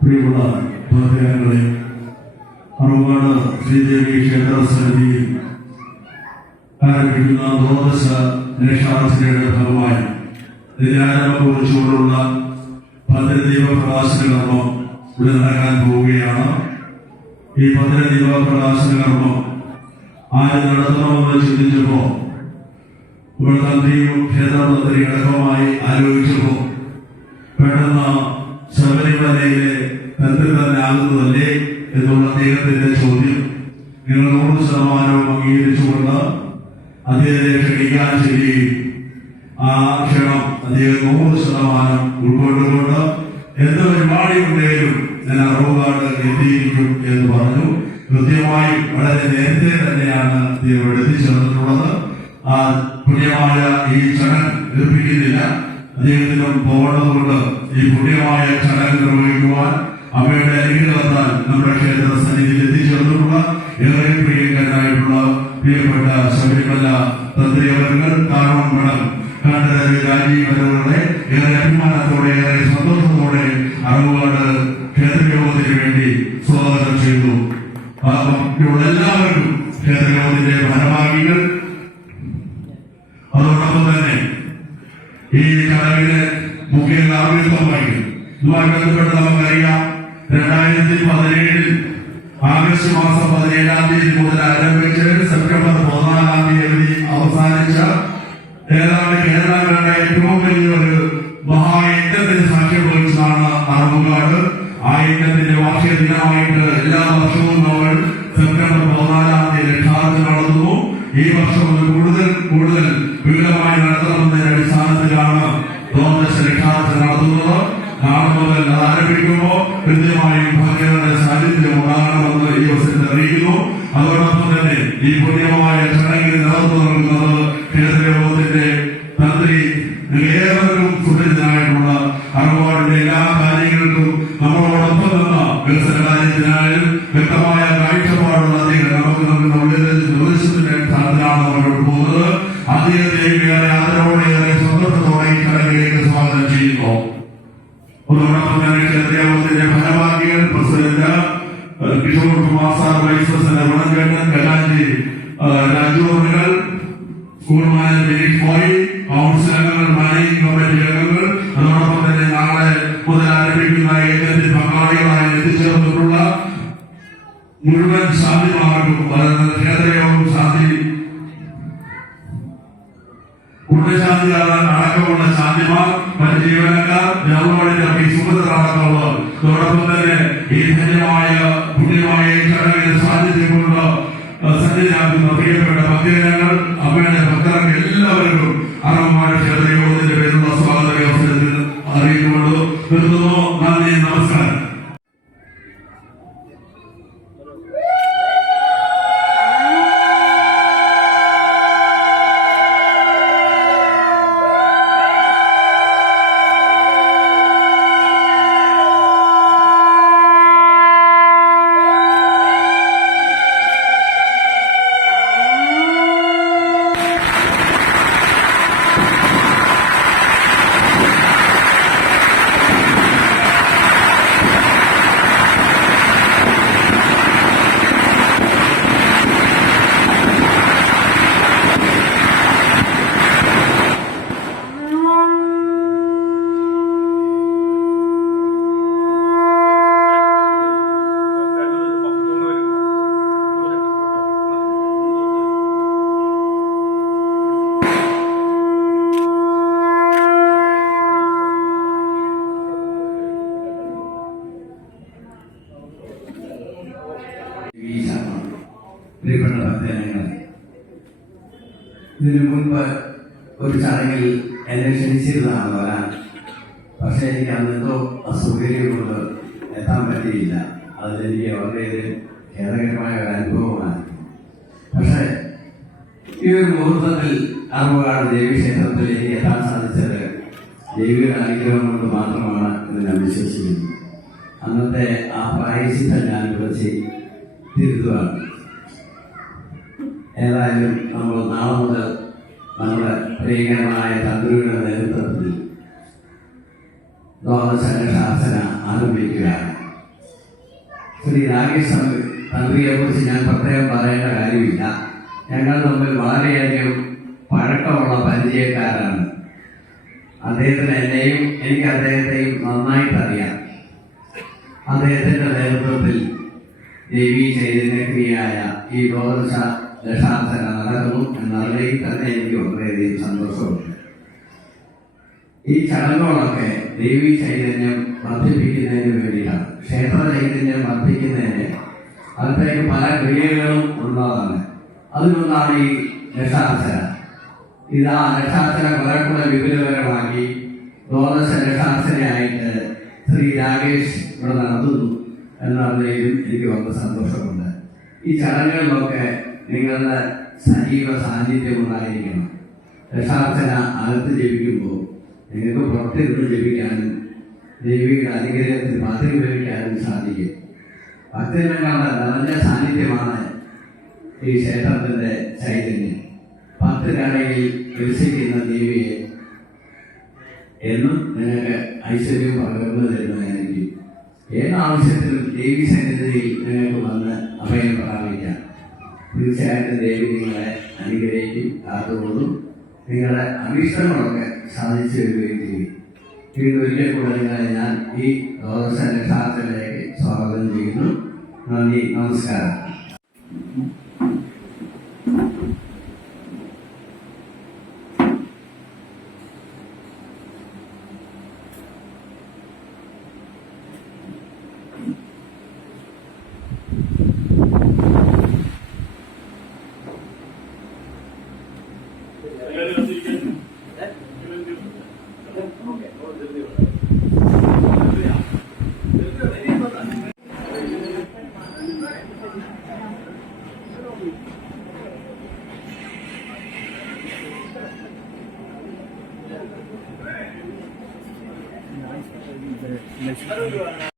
പ്രിയമുള്ള ഭദ്രങ്ങളെ, അറുവാട് ശ്രീദേവി ക്ഷേത്ര സമിതിയിൽ ആരംഭിക്കുന്ന ദ്വാദശ രക്ഷാർത്ഥനയുടെ ഫലമായി ഇതിനാരംഭം കുറിച്ചുകൊണ്ടുള്ള ഭദ്രദീപ പ്രകാശന കർമ്മം ഇവിടെ നടക്കാൻ പോവുകയാണ്. ഈ ഭദ്രദീപ പ്രകാശന കർമ്മം ആര് നടത്തണമെന്ന് ചിന്തിച്ചപ്പോ ഇവിടെ തന്ത്രിയും ക്ഷേത്രതന്ത്രി അടക്കമായി ആലോചിച്ചപ്പോ പെട്ടെന്ന് ശബരിമലയിലെ തന്ത്രി തന്നെ ആകുന്നതല്ലേ എന്നുള്ള അദ്ദേഹത്തിന്റെ ചോദ്യം നിങ്ങൾ 100% അംഗീകരിച്ചുകൊണ്ട് അദ്ദേഹത്തെ ക്ഷണിക്കാൻ ചെയ്യുകയും ആ ക്ഷണം അദ്ദേഹം 100% ഉൾക്കൊണ്ടുകൊണ്ട് എന്ത് പരിപാടി ഉണ്ടെങ്കിലും ഞാൻ അറുപതാട് എത്തിയിരിക്കും എന്ന് പറഞ്ഞു. കൃത്യമായി വളരെ നേരത്തെ തന്നെയാണ് അദ്ദേഹം ഇവിടെ എത്തിച്ചേർന്നിട്ടുള്ളത്. ആ പുണ്യമായ ഈ ചടങ്ങ് നിർമ്മിക്കുന്നില്ല. അദ്ദേഹത്തിനും പോകേണ്ടതുകൊണ്ട് ഈ പുണ്യമായ ചടങ്ങ് നിർവഹിക്കുവാൻ അവയുടെ അനുഗ്രഹത്താൽ നമ്മുടെ ക്ഷേത്ര സന്നിധിയിൽ എത്തിച്ചേർന്നിട്ടുള്ള ഏറെ പ്രിയങ്കരനായിട്ടുള്ള പ്രിയപ്പെട്ട ശബരിമല തന്ത്രി അവർകൾ കാരണം മഠം രാജീവരവരുടെ ഏറെ അഭിമാനത്തോടെ ഏറെ സന്തോഷത്തോടെ അറുപത് ക്ഷേത്രയോഗത്തിന് വേണ്ടി സ്വാഗതം ചെയ്തു. എല്ലാവർക്കും ക്ഷേത്രയോഗത്തിന്റെ ഭാരവാഹികൾ അതോടൊപ്പം തന്നെ ഈ ചടങ്ങിന് മുഖ്യ ആവിർഭം വഹിക്കും. ഇതുമായി ബന്ധപ്പെട്ട് നമുക്കറിയാം 2017 ആഗസ്റ്റ് മാസം 17-ാം തീയതി മുതൽ ആരംഭിച്ച് സെപ്റ്റംബർ 14-ാം തീയതി അവസാനിച്ച ഏതാണ്ട് കേരളങ്ങളുടെ ഏറ്റവും വലിയൊരു മഹായജ്ഞത്തിന് സാക്ഷ്യം വഹിച്ചതാണ് അറുമുകാട്. ആ യജ്ഞത്തിന്റെ വാർഷിക ദിനമായിട്ട് എല്ലാ വർഷവും നമ്മൾ സെപ്റ്റംബർ 14-ാം തീയതി രക്ഷാർത്ഥന നടത്തുന്നു. ഈ വർഷം കൂടുതൽ വിപുലമായി നടത്തണമെന്നതിന്റെ അടിസ്ഥാനത്തിലാണ് ദ്വാദശ രക്ഷാർത്ഥന നടത്തുന്നത്. നാളെ മുതൽ ആരംഭിക്കുമ്പോൾ കൃത്യമായും ഭക്തരുടെ സാന്നിധ്യം ഉണ്ടാകണമെന്ന് ഈ അവസരത്തിൽ അറിയിക്കുന്നു. അതോടൊപ്പം തന്നെ ഈ പുണ്യമായ ചടങ്ങിൽ നേതൃത്വം നൽകുന്നത് ക്ഷേത്രയോഗത്തിന്റെ തന്ത്രി ഏവർക്കും സുപരിചിതനായിട്ടുള്ള അറുപാടിന്റെ എല്ലാ കാര്യങ്ങൾക്കും നമ്മളോടൊപ്പം നിന്ന വികസന കാര്യത്തിനായാലും വ്യക്തമായ കാഴ്ചപ്പാടുള്ള അദ്ദേഹം നമുക്ക് നിർദ്ദേശത്തിന്റെ സ്ഥാനത്തിലാണ് മുന്നോട്ട് പോകുന്നത്. അദ്ദേഹത്തെ ഏറെ ആദരവോടെ ഏറെ സന്തോഷത്തോടെ ഈ ചടങ്ങിലേക്ക് സ്വാഗതം ചെയ്യുന്നു. അതോടൊപ്പം തന്നെ ക്ഷേത്രയോഗത്തിന്റെ ഭാരവാഹികൾ president Kishore Kumar sir, vice president വണങ്കണ്ണൻ, കലാഞ്ചി രാജോറുകൾ, സ്കൂൾ മാനേജ്മെന്റ് മോയി, കൗൺസിൽ അംഗങ്ങൾ, മാനേജിംഗ് കമ്മിറ്റി അംഗങ്ങൾ, അതോടൊപ്പം തന്നെ നാളെ മുതൽ ആരംഭിക്കുന്ന യജ്ഞത്തിൽ പങ്കാളികളായി എത്തിച്ചേർന്നിട്ടുള്ള മുഴുവൻ ശാന്തിമാർക്കും ക്ഷേത്രയോഗം ശാന്തി കുടുംബശാന്തികാരൻ അടക്കമുള്ള ശാന്തിമാർ, മറ്റ് ജീവനക്കാർ, ജനങ്ങളുടെ സുഖത്തിലടക്കമുള്ളവർ, അതോടൊപ്പം തന്നെ ഈ ധന്യമായ പുണ്യമായ ചടങ്ങിന് സാന്നിധ്യമുള്ള സന്നിധാനക്കുന്ന പ്രിയപ്പെട്ട ഭക്തജനങ്ങൾ, അമ്മയുടെ ഭക്തർക്ക് എല്ലാവർക്കും അറവമാട് ക്ഷേത്രയോഗത്തിന്റെ പേരിലുള്ള സ്വാഗത അവസരത്തിൽ അറിയിച്ചുകൊണ്ട് നിർത്തുന്നു. നന്ദി, നമസ്കാരം. പ്രിയപ്പെട്ട ഭക്തജനങ്ങൾ, ഇതിനു മുൻപ് ഒരു ചടങ്ങിൽ എന്നെ ക്ഷണിച്ചിരുന്നതാണ് വരാൻ. പക്ഷെ എനിക്ക് അന്നെന്തോ അസൗകര്യം കൊണ്ട് എത്താൻ പറ്റിയില്ല. അതിലെനിക്ക് വളരെ ഖേദകരമായ ഒരു അനുഭവമാണ്. പക്ഷെ ഈ ഒരു മുഹൂർത്തത്തിൽ അറുപകാട് ദേവീക്ഷേത്രത്തിൽ എനിക്ക് എത്താൻ സാധിച്ചത് ദൈവിക അനുഗ്രഹം കൊണ്ട് മാത്രമാണ് എന്ന് ഞാൻ വിശ്വസിക്കുന്നു. അന്നത്തെ ആ പ്രായശ്ചിത്തം ഞാനിവിടെ തിരുത്തുകയാണ്. ഏതായാലും നമ്മൾ നാളെ മുതൽ നമ്മുടെ പ്രിയകരമായ തന്ത്രിയുടെ നേതൃത്വത്തിൽ ദ്വാദശ ശാസന ആരംഭിക്കുകയാണ്. ശ്രീ രാകേഷ് തന്ത്രിയെ കുറിച്ച് ഞാൻ പ്രത്യേകം പറയേണ്ട കാര്യമില്ല. ഞങ്ങൾ തമ്മിൽ വളരെയധികം പഴക്കമുള്ള പരിചയക്കാരാണ്. അദ്ദേഹത്തിന് എന്നെയും എനിക്ക് അദ്ദേഹത്തെയും നന്നായിട്ട് അറിയാം. അദ്ദേഹത്തിന്റെ നേതൃത്വത്തിൽ ദേവീ ചൈതന്യക്രിയയായ ഈ ദ്വാദശ ദശാർച്ചന നടക്കുന്നു എന്നറിയിൽ തന്നെ എനിക്ക് വളരെയധികം സന്തോഷമുണ്ട്. ഈ ചടങ്ങുകളൊക്കെ ദേവീ ചൈതന്യം വർദ്ധിപ്പിക്കുന്നതിന് വേണ്ടിയിട്ടാണ്. ക്ഷേത്ര ചൈതന്യം വർദ്ധിക്കുന്നതിന് അതിലേക്ക് പല ക്രിയകളും ഉള്ളതാണ്. അതിലൊന്നാണ് ഈ ദശാർച്ചന. ഇത് ആ ദശാർച്ചന കുറെ കൂടെ വിപുലകരമാക്കി ദ്വാദശ ദശാർച്ചനയായിട്ട് ശ്രീ രാകേഷ് ഇവിടെ നടത്തുന്നു എന്നറിഞ്ഞതിലും എനിക്ക് വളരെ സന്തോഷമുണ്ട്. ഈ ചടങ്ങുകളിലൊക്കെ നിങ്ങളുടെ സജീവ സാന്നിധ്യം ഉണ്ടായിരിക്കണം. ദശാർച്ചന അകത്ത് ജപിക്കുമ്പോൾ നിങ്ങൾക്ക് പുറത്തിരുന്ന് ജപിക്കാനും ദേവിയുടെ അനുഗ്രഹത്തിൽ പാത്രീകരിക്കാനും സാധിക്കും. ഭക്തജനങ്ങളുടെ നിറഞ്ഞ സാന്നിധ്യമാണ് ഈ ക്ഷേത്രത്തിന്റെ ചൈതന്യം. ഭക്തകടയിൽ വികസിക്കുന്ന ദേവിയെ എന്നും നിങ്ങൾക്ക് ഐശ്വര്യം പകർന്നു തരുന്നതായിരിക്കും. ഏതാവശ്യത്തിലും ദേവി സന്നിധിയിൽ നിങ്ങൾക്ക് വന്ന് അഭയം പ്രാപിക്കാം. തീർച്ചയായിട്ടും ദേവി നിങ്ങളെ അനുഗ്രഹിക്കും, കാത്തുകൊള്ളും, നിങ്ങളുടെ അഭീഷ്ടങ്ങളൊക്കെ സാധിച്ചു വരികയും ചെയ്യും. വീണ്ടും ഒരിക്കൽ കൂടെ നിങ്ങളെ ഞാൻ ഈ ദ്വാദശ ദശാർച്ചനയിലേക്ക് സ്വാഗതം ചെയ്യുന്നു. നന്ദി, നമസ്കാരം. Next.